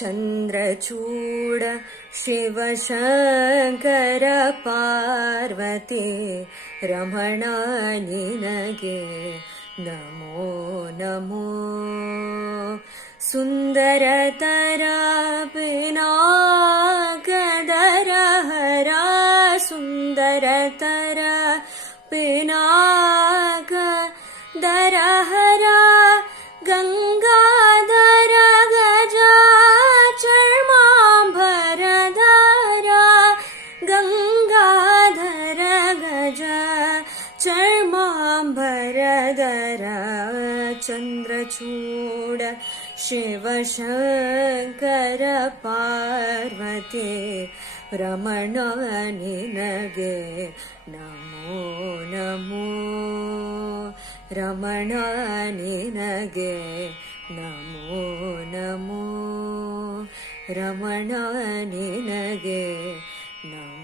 ಚಂದ್ರಚೂಡ ಶಿವಶಂಕರ ಪಾರ್ವತಿ ರಮಣ ನಿನಗೆ ನಮೋ ನಮೋ. ಸುಂದರತರ ಪಿನಾಕದರ ಹರ ಸುಂದರತರ ಪಿನಾಕದರ ಹರ ಗಂಗಾಧರ ಗಜ ಚರ್ಮಾಂಬರಧರ ಗಂಗಾಧರ ಗಜ ಚರ್ಮಾಂಬರಧರ ಚಂದ್ರಚೂಡ ಶಿವಶಂಕರ ಪಾರ್ವತಿ ರಮಣ ನಿನಗೆ ನಮೋ ನಮೋ. ರಮಣ ನಿನಗೆ ನಮೋ ನಮೋ. ರಮಣ ನಿನಗೆ ನಮೋ.